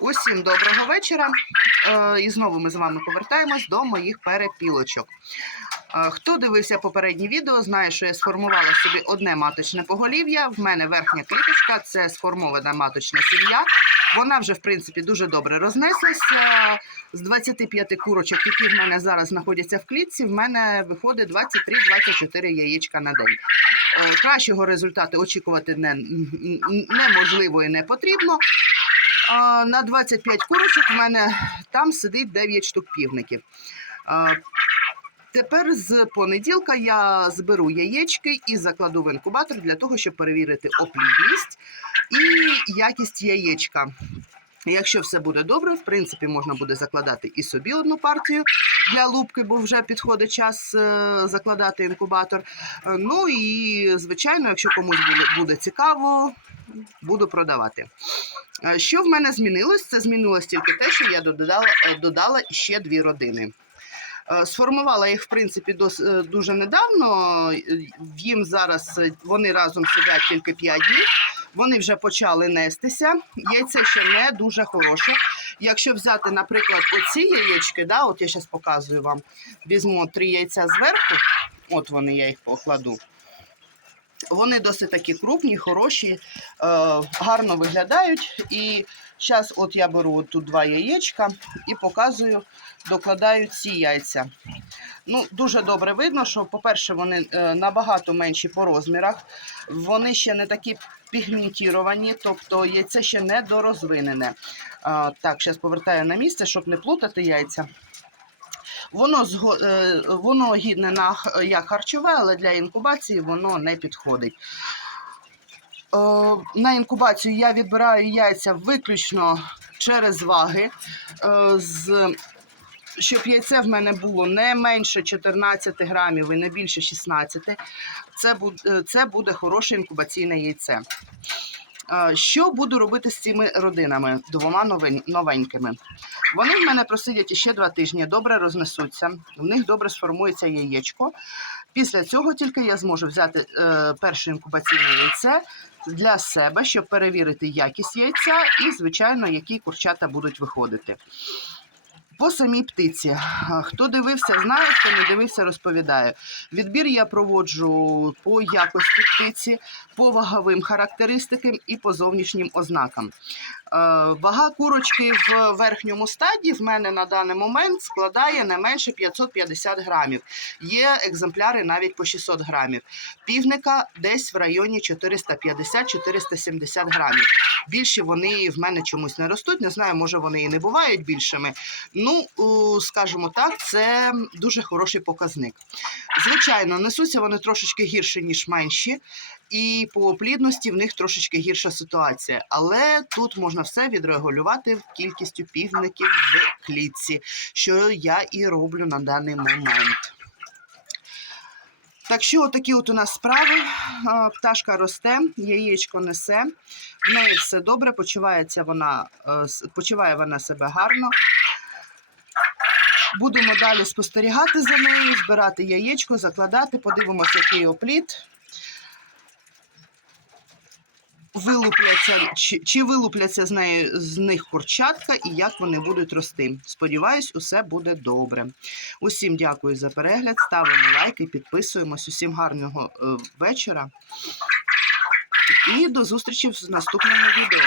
Усім доброго вечора. Е, І знову ми з вами повертаємось до моїх перепілочок. Е, Хто дивився попереднє відео, знає, що я сформувала собі одне маточне поголів'я. В мене верхня кліточка це сформована маточна сім'я. Вона вже, в принципі, дуже добре рознеслася. З 25 курочок, які в мене зараз знаходяться в клітці, в мене виходить 23-24 яєчка на день. Е, Кращого результату очікувати не, неможливо і не потрібно. На 25 курочок у мене там сидить 9 штук півників. Тепер з понеділка я зберу яєчки і закладу в інкубатор для того, щоб перевірити оплідність і якість яєчка. Якщо все буде добре, в принципі, можна буде закладати і собі одну партію для лупки, бо вже підходить час е, закладати інкубатор. Е, Ну і звичайно, якщо комусь буде цікаво, буду продавати. Е, Що в мене змінилось? Це змінилось тільки те, що я додала, е, додала ще дві родини. Е, Сформувала їх, в принципі, дос, дуже недавно. Їм зараз вони разом сидять тільки 5 днів. Вони вже почали нестися. Яйце ще не дуже хороше. Якщо взяти, наприклад, оці яєчки, да, от я зараз показую вам, візьму три яйця зверху, от вони, я їх покладу. Вони досить такі крупні, хороші, е, гарно виглядають. І зараз от я беру тут два яєчка і показую, докладаю ці яйця. Ну, дуже добре видно, що, по-перше, вони е, набагато менші по розмірах. Вони ще не такі пігментіровані, тобто яйце ще не дорозвинене. Так, зараз повертаю на місце, щоб не плутати яйця. Воно, е, воно гідне на як харчове, але для інкубації воно не підходить. Е, На інкубацію я відбираю яйця виключно через ваги. Е, щоб яйце в мене було не менше 14 грамів і не більше 16, це буде, це буде хороше інкубаційне яйце. Що буду робити з цими родинами двома новенькими? Вони в мене просидять ще два тижні, добре рознесуться, в них добре сформується яєчко. Після цього тільки я зможу взяти е, перше інкубаційне яйце для себе, щоб перевірити якість яйця і, звичайно, які курчата будуть виходити. По самій птиці. Хто дивився, знає, хто не дивився, розповідаю. Відбір я проводжу по якості птиці, по ваговим характеристикам і по зовнішнім ознакам. Е, Вага курочки в верхньому стаді в мене на даний момент складає не менше 550 грамів. Є екземпляри навіть по 600 грамів. Півника десь в районі 450-470 грамів. Більше вони в мене чомусь не ростуть. Не знаю, може вони і не бувають більшими. Ну, скажімо так, це дуже хороший показник. Звичайно, несуться вони трошечки гірше, ніж менші, і по плідності в них трошечки гірша ситуація. Але тут можна все відрегулювати кількістю півників в клітці, що я і роблю на даний момент. Так що, отакі от у нас справи. Пташка росте, яєчко несе, в неї все добре, почувається вона, е, почуває вона себе гарно. Будемо далі спостерігати за нею, збирати яєчко, закладати, подивимося, який опліт. Вилупляться, чи, чи вилупляться з неї з них курчатка і як вони будуть рости. Сподіваюсь, усе буде добре. Усім дякую за перегляд. Ставимо лайки, підписуємось. Усім гарного е, вечора. І до зустрічі в наступному відео.